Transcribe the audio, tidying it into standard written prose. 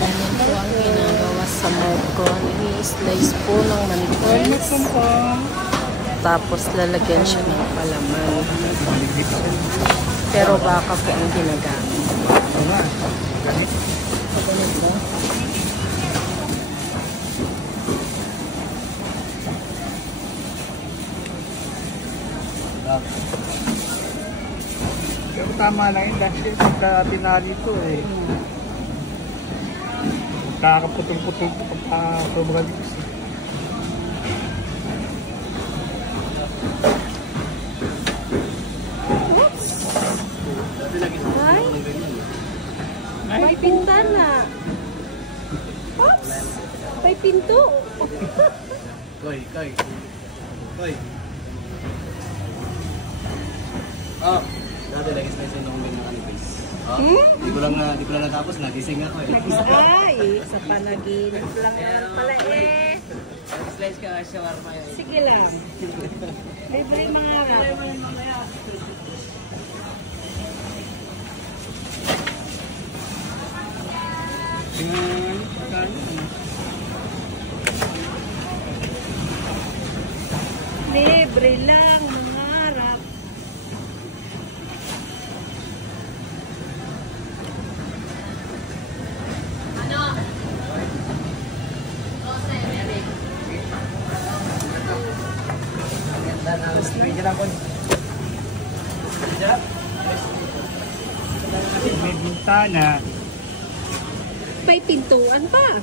Ganyan po ang ginagawa sa morcon. I-slice po ng manipis. Tapos lalagyan siya ng palaman. Pero baka po ang ginagamit. Pero tama lang yun kasi pagka tinali ito eh. Kakaputol-putol ito pagka sobrang lips eh. Ay, may pintana. Oops! May pinto. Koy. Oh, dati lagi sa isang nung ng kanipis. Oh, di ko lang natapos, nagising ako eh. Ay, sa panaginip lang naman pala eh. Slice ka, shawarma yun. Sige lang. Libre mga harap. Libre lang mga harap. May bintana. May pintuan pa.